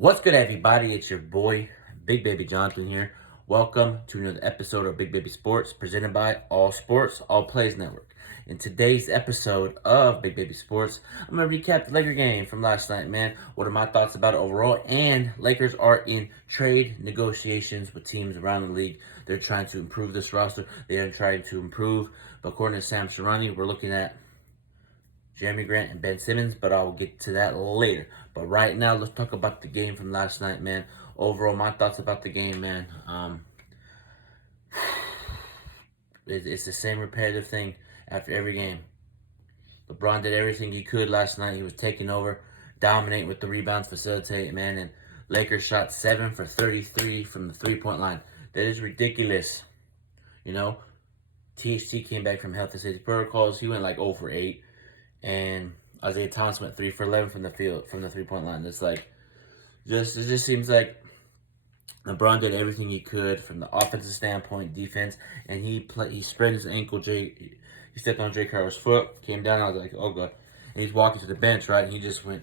What's good, everybody? It's your boy, Big Baby Jonathan here. Welcome to another episode of Big Baby Sports, presented by All Sports, All Plays Network. In today's episode of Big Baby Sports, I'm going to recap the Laker game from last night, man. What are my thoughts about it overall? And Lakers are in trade negotiations with teams around the league. They're trying to improve this roster. They are trying to improve. But according to Sam Sharani, we're looking at Jeremy Grant and Ben Simmons, but I'll get to that later. But right now, let's talk about the game from last night, man. Overall, my thoughts about the game, man. It's the same repetitive thing after every game. LeBron did everything he could last night. He was taking over, dominating with the rebounds, facilitating, man. And Lakers shot 7 for 33 from the three-point line. That is ridiculous. You know, THT came back from health and safety protocols. He went like 0 for 8. And Isaiah Thomas went 3 for 11 from the field, from the three-point line. It's like, it just seems like LeBron did everything he could from the offensive standpoint, defense, and he sprained his ankle. He stepped on Jay Crowder's foot, came down. I was like, oh god. And he's walking to the bench, right? And he just went,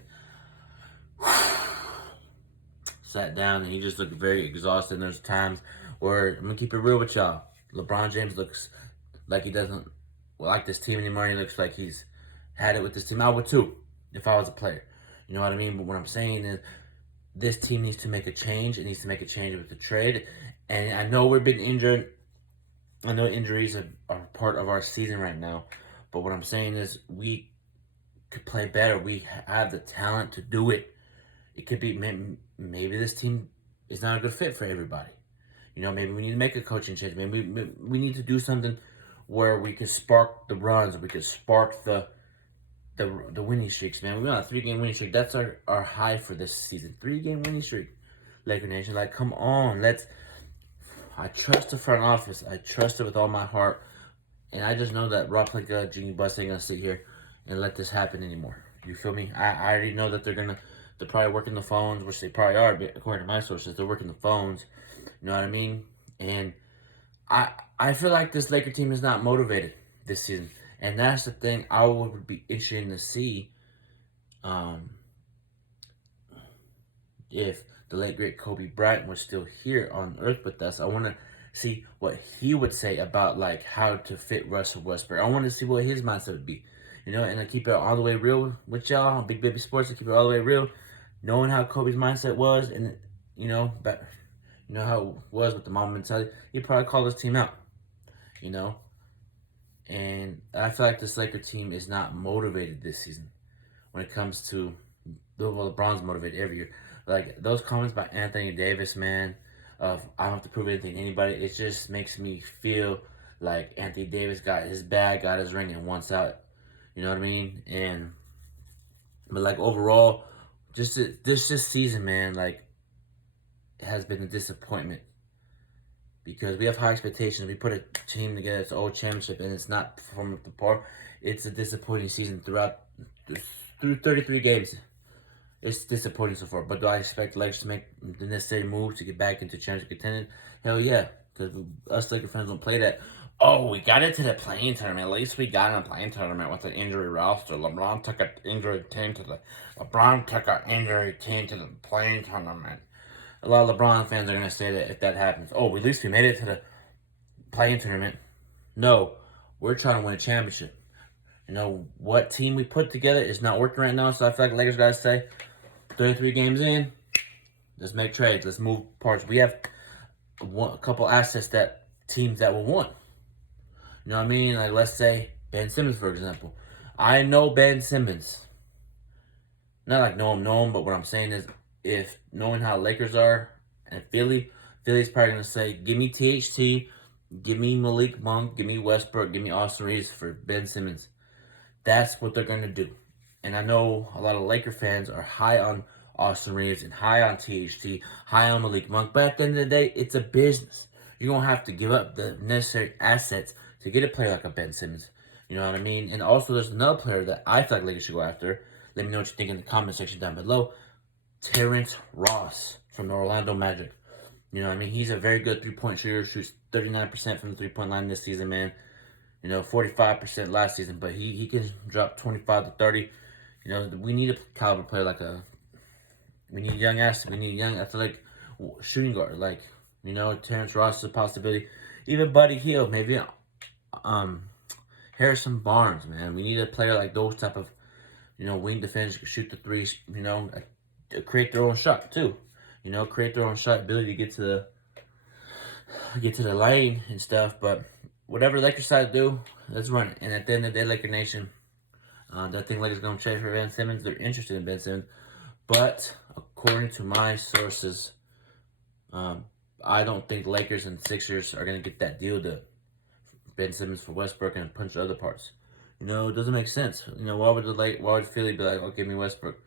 sat down, and he just looked very exhausted. And there's times where, I'm gonna keep it real with y'all, LeBron James looks like he doesn't like this team anymore. He looks like he's had it with this team. I would too, if I was a player. You know what I mean? But what I'm saying is, this team needs to make a change. It needs to make a change with the trade. And I know we're being injured. I know injuries are part of our season right now. But what I'm saying is, we could play better. We have the talent to do it. It could be, maybe this team is not a good fit for everybody. You know, maybe we need to make a coaching change. Maybe we need to do something where we could spark the runs. Or we could spark the winning streaks, man. We're on a 3-game winning streak. That's our high for this season. 3-game winning streak. Laker Nation, like, come on. I trust the front office. I trust it with all my heart. And I just know that Rob Pelinka, Jimmy Buss ain't going to sit here and let this happen anymore. You feel me? I already know that they're probably working the phones, which they probably are, but according to my sources, they're working the phones. You know what I mean? And I feel like this Laker team is not motivated this season. And that's the thing I would be interested to see, if the late, great Kobe Bryant was still here on Earth with us. I want to see what he would say about, like, how to fit Russell Westbrook. I want to see what his mindset would be. You know, and I keep it all the way real with y'all on Big Baby Sports. I keep it all the way real, knowing how Kobe's mindset was, and, you know, how it was with the mom mentality. He probably called his team out, you know. And I feel like this Laker team is not motivated this season when it comes to, well, LeBron's motivated every year. Like, those comments by Anthony Davis, man, of I don't have to prove anything to anybody, it just makes me feel like Anthony Davis got his bag, got his ring, and wants out. You know what I mean? But like, overall, this season, man, like, has been a disappointment. Because we have high expectations. We put a team together, it's an old championship, and it's not performing up to par. It's a disappointing season through 33 games. It's disappointing so far. But do I expect the Lakers to make the necessary moves to get back into championship contention? Hell yeah. Because us Laker fans don't play that. Oh, we got into the playing tournament. At least we got in a playing tournament with an injury roster. LeBron took an injury team to the playing tournament. A lot of LeBron fans are going to say that if that happens, oh, at least we made it to the play-in tournament. No, we're trying to win a championship. You know, what team we put together is not working right now, so I feel like the Lakers got to say, 33 games in, let's make trades. Let's move parts. We have a couple assets teams that will want. You know what I mean? Like, let's say Ben Simmons, for example. I know Ben Simmons. Not like know him, but what I'm saying is, if knowing how Lakers are and Philly's probably going to say, give me THT, give me Malik Monk, give me Westbrook, give me Austin Reeves for Ben Simmons. That's what they're going to do. And I know a lot of Laker fans are high on Austin Reeves and high on THT, high on Malik Monk. But at the end of the day, it's a business. You're going to have to give up the necessary assets to get a player like a Ben Simmons. You know what I mean? And also, there's another player that I feel like Lakers should go after. Let me know what you think in the comment section down below. Terrence Ross from the Orlando Magic. You know what I mean? He's a very good three-point shooter. Shoots 39% from the three-point line this season, man. You know, 45% last season. But he can drop 25 to 30. You know, we need a caliber player like a We need young assets. We need young athletic shooting guard. Like, Terrence Ross is a possibility. Even Buddy Hield, maybe um Harrison Barnes, man. We need a player like those type of, wing defenders who can shoot the threes, create their own shot too. Create their own shot, ability to get to the lane and stuff. But whatever Lakers decide to do, let's run it. And at the end of the day, Laker Nation, I think Lakers gonna trade for Ben Simmons. They're interested in Ben Simmons, but according to my sources, I don't think Lakers and Sixers are gonna get that deal to Ben Simmons for Westbrook and a bunch of other parts. It doesn't make sense. Why would Philly be like, oh, give me Westbrook?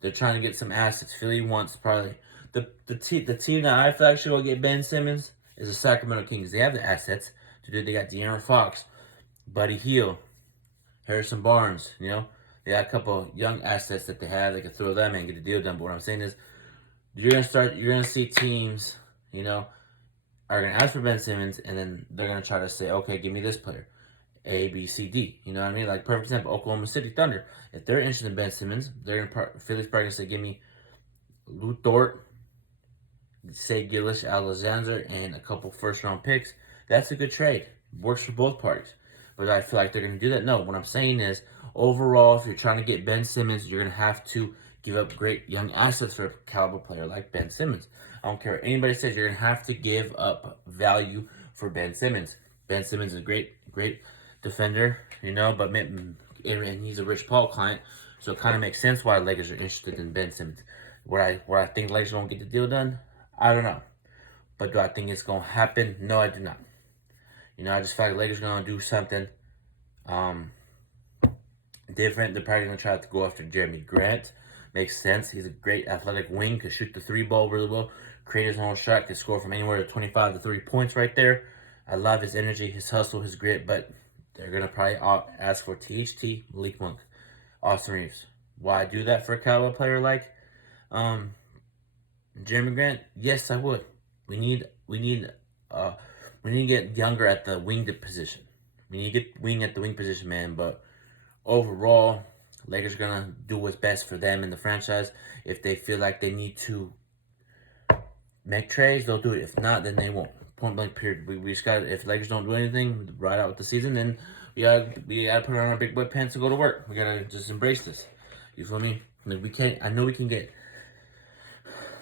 They're trying to get some assets. Philly wants probably the team that I feel like should go get Ben Simmons is the Sacramento Kings. They have the assets to do. They got De'Aaron Fox, Buddy Hield, Harrison Barnes. They got a couple young assets that they have. They can throw them in and get the deal done. But what I'm saying is, you're gonna see teams, are gonna ask for Ben Simmons, and then they're gonna try to say, okay, give me this player. A, B, C, D. You know what I mean? Like, perfect example, Oklahoma City Thunder. If they're interested in Ben Simmons, Philly's probably gonna say, give me Lou Dort, say Gillis Alexander, and a couple first-round picks. That's a good trade. Works for both parties. But I feel like they're gonna do that. No, what I'm saying is, overall, if you're trying to get Ben Simmons, you're gonna have to give up great young assets for a caliber player like Ben Simmons. I don't care what anybody says, you're gonna have to give up value for Ben Simmons. Ben Simmons is a great defender, but and he's a Rich Paul client, so it kind of makes sense why the Lakers are interested in Ben Simmons. Where I think Lakers won't get the deal done, I don't know. But do I think it's gonna happen? No, I do not. I just feel like the Lakers are gonna do something different. They're probably gonna try to go after Jeremy Grant. Makes sense. He's a great athletic wing, could shoot the three ball really well, create his own shot, could score from anywhere to 25 to 30 points right there. I love his energy, his hustle, his grit, but they're going to probably ask for THT, Malik Monk, Austin Reeves. Why do that for a caliber player like Jeremy Grant? Yes, I would. We need to get younger at the wing position. We need to get wing at the wing position, man. But overall, Lakers are going to do what's best for them in the franchise. If they feel like they need to make trades, they'll do it. If not, then they won't. Point blank period. We just got, if Lakers don't do anything right out with the season, then we gotta put on our big boy pants and go to work. We gotta just embrace this. You feel me? Like, we can't. I know we can get.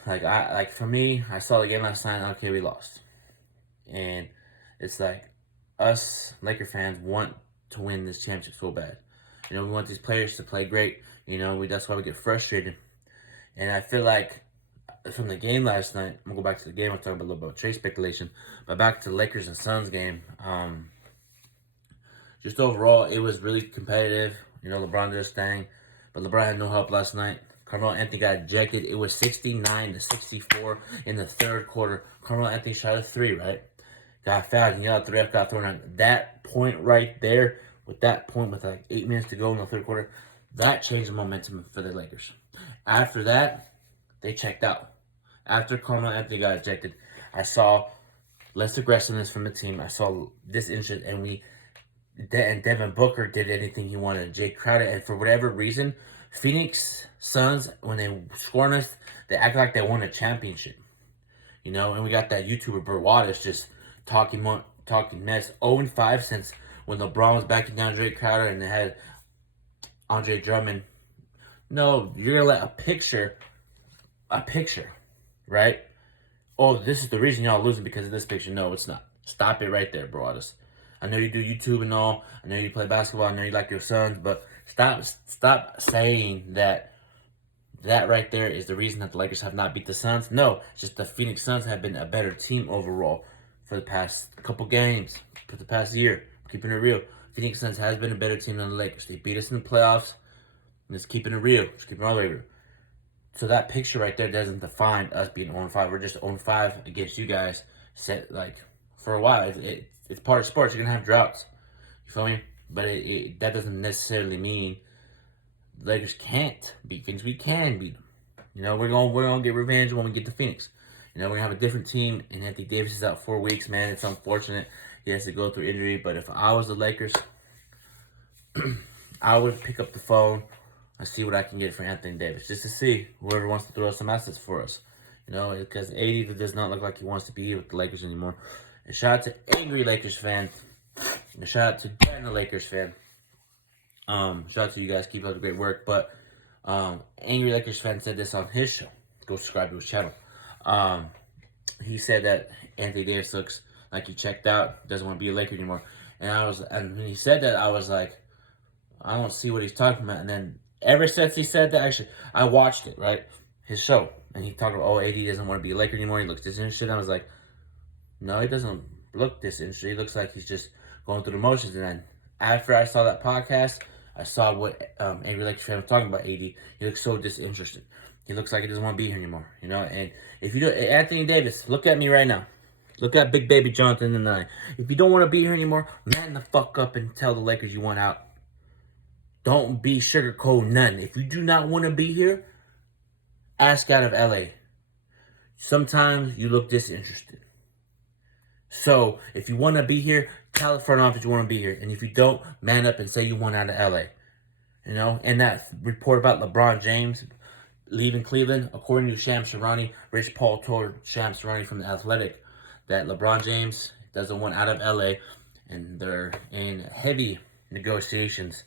For me, I saw the game last night. Okay, we lost, and it's like us Laker fans want to win this championship so bad. We want these players to play great. That's why we get frustrated, and I feel like, from the game last night, I'm gonna go back to the game. I'm talking a little about trade speculation, but back to the Lakers and Suns game. Just overall, it was really competitive. LeBron did his thing, but LeBron had no help last night. Carmelo Anthony got ejected. It was 69-64 in the third quarter. Carmelo Anthony shot a three, right? Got fouled, and the ref got thrown out. That point right there, with like 8 minutes to go in the third quarter, that changed the momentum for the Lakers. After that, they checked out. After Carmelo Anthony got ejected, I saw less aggressiveness from the team. I saw this interest, and Devin Booker did anything he wanted. Jay Crowder, and for whatever reason, Phoenix Suns, when they score on us, they act like they won a championship. And we got that YouTuber Burt Waters just talking mess. 0-5 since when LeBron was backing down Jay Crowder and they had Andre Drummond. No, you're gonna let a picture, right? Oh, this is the reason y'all losing because of this picture. No, it's not. Stop it right there, bro. I know you do YouTube and all. I know you play basketball. I know you like your Suns, but stop saying that right there is the reason that the Lakers have not beat the Suns. No, it's just the Phoenix Suns have been a better team overall for the past couple games, for the past year. Keeping it real. Phoenix Suns has been a better team than the Lakers. They beat us in the playoffs. And just keeping it real. Just keeping it all the way real. So that picture right there doesn't define us being 0-5. We're just 0-5 against you guys. For a while, it's part of sports. You're gonna have droughts. You feel me? But that doesn't necessarily mean the Lakers can't beat Phoenix. We can beat them. We're gonna get revenge when we get to Phoenix. We're gonna have a different team. And Anthony Davis is out 4 weeks. Man, it's unfortunate he has to go through injury. But if I was the Lakers, I would pick up the phone, I see what I can get for Anthony Davis, just to see whoever wants to throw some assets for us. You know, because AD does not look like he wants to be with the Lakers anymore. And shout out to angry Lakers fan. And shout out to Dan, the Lakers fan. Shout out to you guys. Keep up the great work. But angry Lakers fan said this on his show. Go subscribe to his channel. He said that Anthony Davis looks like he checked out, doesn't want to be a Laker anymore. And when he said that, I was like, I don't see what he's talking about. And then ever since he said that, actually, I watched it, right? His show. And he talked about, AD doesn't want to be a Laker anymore. He looks disinterested. I was like, no, he doesn't look disinterested. He looks like he's just going through the motions. And then after I saw that podcast, I saw what angry Lakers fan was talking about AD. He looks so disinterested. He looks like he doesn't want to be here anymore, you know? And if you don't, Anthony Davis, look at me right now. Look at Big Baby Jonathan and I. If you don't want to be here anymore, man the fuck up and tell the Lakers you want out. Don't be sugarcoat none. If you do not want to be here, ask out of LA. Sometimes you look disinterested. So, if you want to be here, tell the front office you want to be here. And if you don't, man up and say you want out of LA. You know, and that report about LeBron James leaving Cleveland, according to Shams Charania, Rich Paul told Shams Charania from The Athletic that LeBron James doesn't want out of LA, and they're in heavy negotiations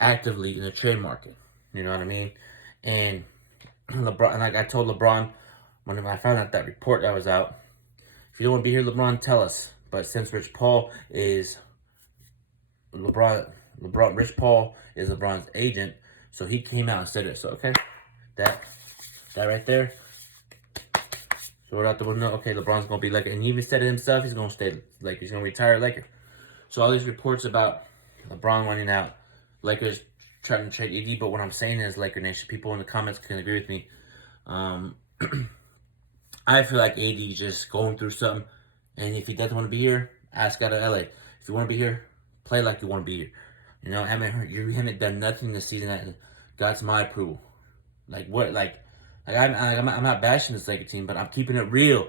actively in the trade market. You know what I mean? And LeBron, like I told LeBron when I found out that report that was out, if you don't want to be here, LeBron, tell us. But since Rich Paul is LeBron's agent, so he came out and said it. So okay, that right there, throw it out the window. Okay, LeBron's gonna be Laker, and he even said it himself. He's gonna stay Laker. He's gonna retire Laker. So all these reports about LeBron wanting out, Lakers trying to trade AD, but what I'm saying is, Laker Nation, people in the comments can agree with me. I feel like AD just going through something, and if he doesn't want to be here, ask out of LA. If you want to be here, play like you want to be here. You know, you haven't done nothing this season that got my approval. Like what? I'm not bashing this Laker team, but I'm keeping it real.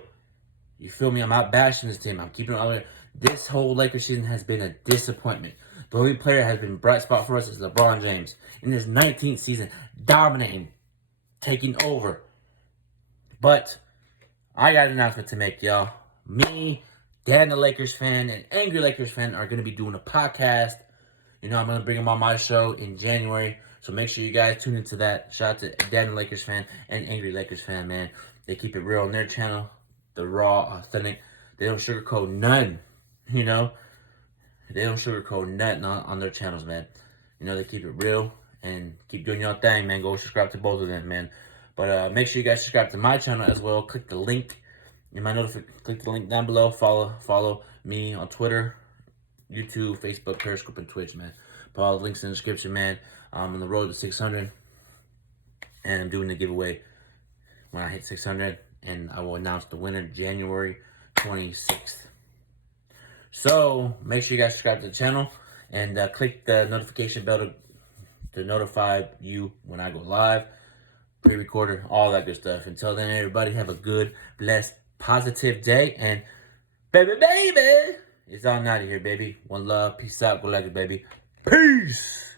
You feel me? I'm not bashing this team. I'm keeping it real. This whole Lakers season has been a disappointment. The only player that has been a bright spot for us is LeBron James. In his 19th season, dominating, taking over. But I got an announcement to make, y'all. Me, Dan, the Lakers fan, and angry Lakers fan are going to be doing a podcast. You know, I'm going to bring them on my show in January. So make sure you guys tune into that. Shout out to Dan, the Lakers fan, and angry Lakers fan, man. They keep it real on their channel. The raw, authentic. They don't sugarcoat none, you know. They don't sugarcoat nothing on their channels, man. You know, they keep it real and keep doing your thing, man. Go subscribe to both of them, man. But make sure you guys subscribe to my channel as well. Click the link in my click the link down below. Follow me on Twitter, YouTube, Facebook, Periscope, and Twitch, man. Put all the links in the description, man. I'm on the road to 600, and I'm doing the giveaway when I hit 600, and I will announce the winner January 26th. So make sure you guys subscribe to the channel and click the notification bell to notify you when I go live, pre-recorded, all that good stuff. Until then, everybody have a good, blessed, positive day, and baby, it's on out of here, baby. One love, peace out, go Lakers, baby. Peace.